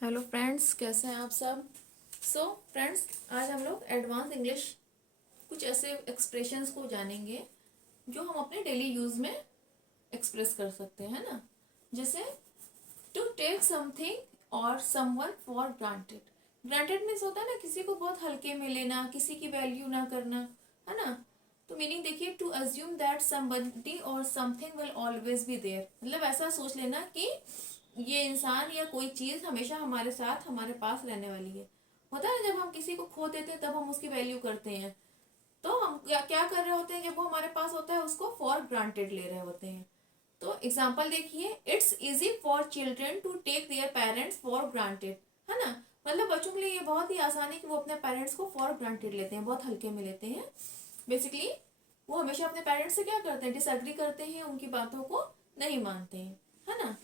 Hello friends, कैसे हैं आप सब। फ्रेंड्स, आज हम लोग एडवांस इंग्लिश कुछ ऐसे एक्सप्रेशंस को जानेंगे जो हम अपने डेली यूज़ में एक्सप्रेस कर सकते हैं, है ना। जैसे टू टेक समथिंग और someone for granted. Granted means होता है ना किसी को बहुत हल्के में लेना, किसी की वैल्यू ना करना, है ना। तो मीनिंग देखिए, to assume that somebody or something will always be there, मतलब ऐसा सोच लेना कि ये इंसान या कोई चीज हमेशा हमारे साथ हमारे पास रहने वाली है। होता है ना, जब हम किसी को खो देते हैं तब हम उसकी वैल्यू करते हैं। तो हम क्या क्या कर रहे होते हैं, जब वो हमारे पास होता है उसको फॉर ग्रांटेड ले रहे होते हैं। तो एग्जाम्पल देखिए, it's easy for children to take their parents for granted, है ना। मतलब बच्चों के लिए ये बहुत ही आसान है कि वो अपने पेरेंट्स को फॉर ग्रांटेड लेते हैं, बहुत हल्के में लेते हैं। बेसिकली वो हमेशा अपने पेरेंट्स से क्या करते हैं, डिसएग्री करते हैं, उनकी बातों को नहीं मानते हैं, है ना।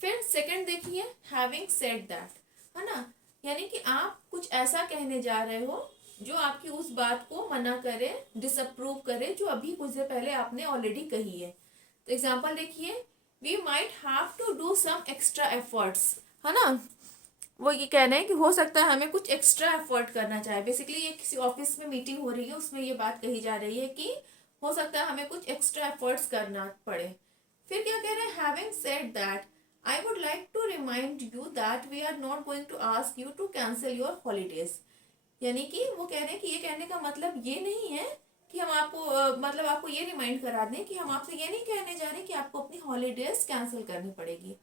फिर सेकंड देखिए, हैविंग सेड दैट, है ना। यानी कि आप कुछ ऐसा कहने जा रहे हो जो आपकी उस बात को मना करे, डिसअप्रूव करे, जो अभी कुछ देर पहले आपने ऑलरेडी कही है। तो एग्जाम्पल देखिए, we might have to do some extra efforts, है ना। वो ये कह रहे हैं कि हो सकता है हमें कुछ एक्स्ट्रा एफर्ट करना चाहे। बेसिकली ये किसी ऑफिस में मीटिंग हो रही है, उसमें ये बात कही जा रही है कि हो सकता है हमें कुछ एक्स्ट्रा एफर्ट्स करना पड़े। फिर क्या कह रहे हैं, having said that I would like to remind you that we are not going to ask you to cancel your holidays. यानी कि वो कह रहे हैं कि ये कहने का मतलब ये नहीं है कि हम आपको मतलब आपको ये रिमाइंड करा दें कि हम आपसे ये नहीं कहने जा रहे कि आपको अपनी हॉलीडेज कैंसिल करनी पड़ेगी।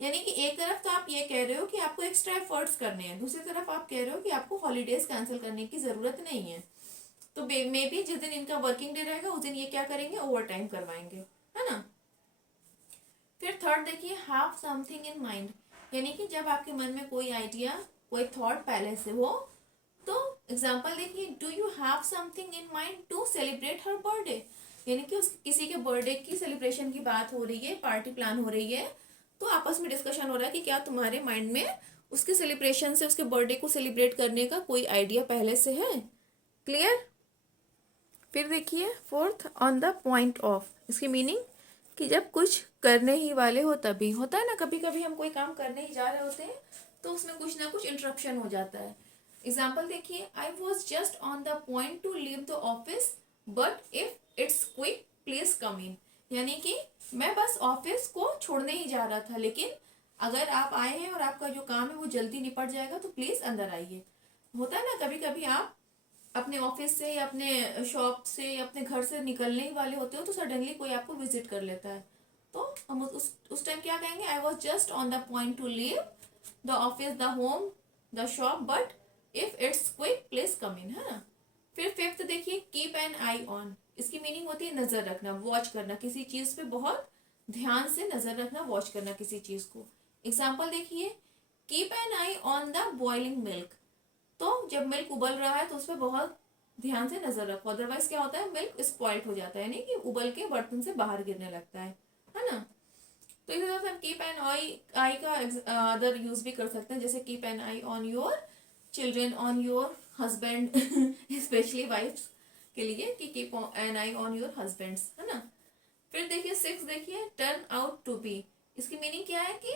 यानी कि एक तरफ तो आप ये कह रहे हो कि आपको एक्स्ट्रा एफर्ट्स करने हैं, दूसरी तरफ आप कह रहे हो कि आपको हॉलीडेज कैंसिल करने की जरूरत नहीं है। तो मे बी जिस दिन इनका वर्किंग डे रहेगा उस दिन ये क्या करेंगे, ओवर टाइम करवाएंगे, है ना। फिर थर्ड देखिए, हैव समथिंग इन माइंड। यानी कि जब आपके मन में कोई आइडिया, कोई थॉट पहले से हो। तो एग्जाम्पल देखिए, do you have something in mind to celebrate her birthday. यानी कि उस किसी के बर्थडे की सेलिब्रेशन की बात हो रही है, पार्टी प्लान हो रही है। तो आपस में डिस्कशन हो रहा है कि क्या तुम्हारे माइंड में उसके सेलिब्रेशन से, उसके बर्थडे को सेलिब्रेट करने का कोई आइडिया पहले से है। क्लियर। फिर देखिए fourth, on the point of. इसकी मीनिंग कि जब कुछ करने ही वाले हो तभी। होता है ना, कभी कभी हम कोई काम करने ही जा रहे होते हैं तो उसमें कुछ ना कुछ इंटरप्शन हो जाता है। एग्जाम्पल देखिए, I was just on the point to leave the office but if it's quick please come in. यानी कि मैं बस ऑफिस को छोड़ने ही जा रहा था, लेकिन अगर आप आए हैं और आपका जो काम है वो जल्दी निपट जाएगा तो प्लीज अंदर आइए। होता है ना, कभी कभी आप अपने ऑफिस से या अपने शॉप से या अपने घर से निकलने ही वाले होते हो तो सडनली कोई आपको विजिट कर लेता है। तो हम उस टाइम क्या कहेंगे, I was just on the point to leave the office, the home, the shop, but if it's quick please come in, है ना। फिर फिफ्थ देखिए, कीप एन आई ऑन। इसकी मीनिंग होती है नजर रखना, वॉच करना, किसी चीज पे बहुत ध्यान से नजर रखना, वॉच करना किसी चीज को। एग्जाम्पल देखिए, keep an eye on the boiling milk. तो जब मिल्क उबल रहा है तो उस पर बहुत ध्यान से नजर रखो, अदरवाइज क्या होता है, मिल्क स्पॉइल्ट हो जाता है, यानी कि उबल के बर्तन से बाहर गिरने लगता है ना। तो इस तरह से हम कीप एन आई आई का अदर यूज भी कर सकते हैं, जैसे keep an eye on your children, on your husband, specially wives के लिए कि keep an eye on your husbands, है ना। फिर देखिए सिक्स देखिए, टर्न आउट टू बी। इसकी मीनिंग क्या है कि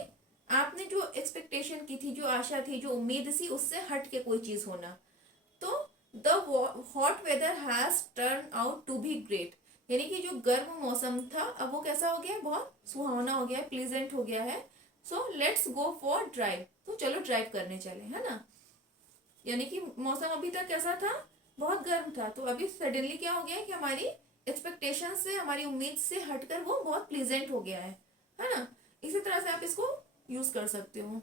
आपने जो एक्सपेक्टेशन की थी, जो आशा थी, जो उम्मीद थी, उससे हट के कोई चीज होना। तो the hot weather has turn out to be great. यानी कि जो गर्म मौसम था अब वो कैसा हो गया है, बहुत सुहावना हो गया है, प्लीजेंट हो गया है। So let's go for drive, तो चलो ड्राइव करने चले, है ना। यानी कि मौसम अभी तक कैसा था, बहुत गर्म था, तो अभी सडनली क्या हो गया है कि हमारी एक्सपेक्टेशन से, हमारी उम्मीद से हटकर वो बहुत प्लीजेंट हो गया है ना। इसी तरह से आप इसको यूज कर सकते हो,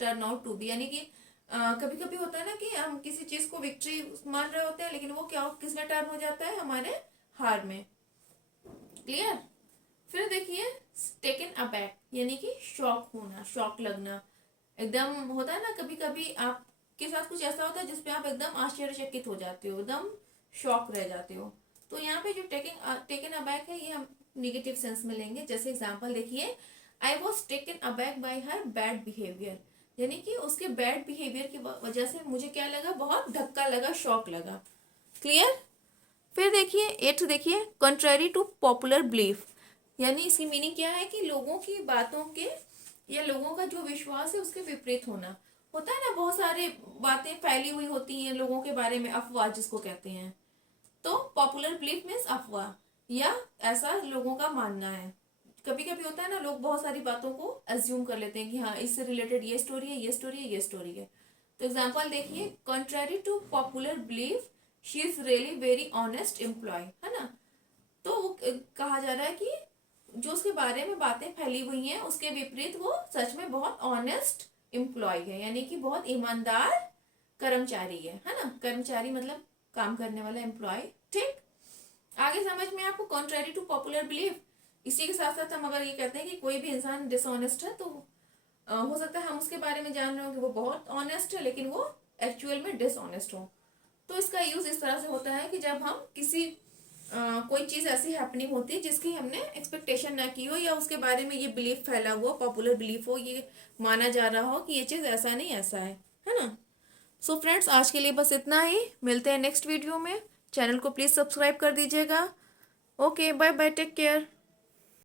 टर्न आउट टू बी। यानी कि कभी कभी होता है ना कि हम किसी चीज को विक्ट्री मान रहे होते हैं, लेकिन वो क्या किस में टर्न हो जाता है, हमारे हार में। क्लियर। फिर देखिए, टेकन अबैक, यानी कि शॉक होना, शॉक लगना, एकदम होता है ना, कभी कभी आपके साथ कुछ ऐसा होता है जिसपे आप एकदम आश्चर्यचकित हो जाते हो, एकदम शॉक रह जाते हो। तो यहाँ पे जो टेकन अबैक है, ये हम निगेटिव सेंस में लेंगे। जैसे एग्जाम्पल देखिए, I was taken aback by her bad behaviour. यानी कि उसके बैड बिहेवियर की वजह से मुझे क्या लगा, बहुत धक्का लगा, शॉक लगा। क्लियर। फिर देखिए एट देखिए, कंट्रारी टू पॉपुलर बिलीफ। यानी इसकी मीनिंग क्या है कि लोगों की बातों के या लोगों का जो विश्वास है उसके विपरीत होना। होता है ना, बहुत सारे बातें फैली हुई होती हैं लोगों के बारे में, अफवाह जिसको कहते हैं। तो पॉपुलर बिलीफ मीन्स अफवाह, या ऐसा लोगों का मानना है। कभी कभी होता है ना, लोग बहुत सारी बातों को अज्यूम कर लेते हैं कि हाँ इससे रिलेटेड ये स्टोरी है, ये स्टोरी है, ये स्टोरी है। तो एग्जाम्पल देखिए, contrary to popular belief she is really very honest employee, है ना। तो वो कहा जा रहा है कि जो उसके बारे में बातें फैली हुई हैं उसके विपरीत वो सच में बहुत ऑनेस्ट एम्प्लॉय है, यानी कि बहुत ईमानदार कर्मचारी है ना। कर्मचारी मतलब काम करने वाला एम्प्लॉय। ठीक, आगे समझ में आपको कॉन्ट्रेरी टू पॉपुलर बिलीफ। इसी के साथ साथ हम अगर ये कहते हैं कि कोई भी इंसान डिसऑनेस्ट है, तो हो सकता है हम उसके बारे में जान रहे हो कि वो बहुत ऑनेस्ट है लेकिन वो एक्चुअल में डिसऑनेस्ट हो। तो इसका यूज इस तरह से होता है कि जब हम किसी कोई चीज ऐसी हैपनिंग होती है जिसकी हमने एक्सपेक्टेशन ना की हो, या उसके बारे में ये बिलीफ फैला हुआ, पॉपुलर बिलीफ हो, ये माना जा रहा हो कि ये चीज ऐसा नहीं ऐसा है ना। सो फ्रेंड्स, आज के लिए बस इतना ही। मिलते हैं नेक्स्ट वीडियो में। चैनल को प्लीज सब्सक्राइब कर दीजिएगा। Okay, bye bye, take care.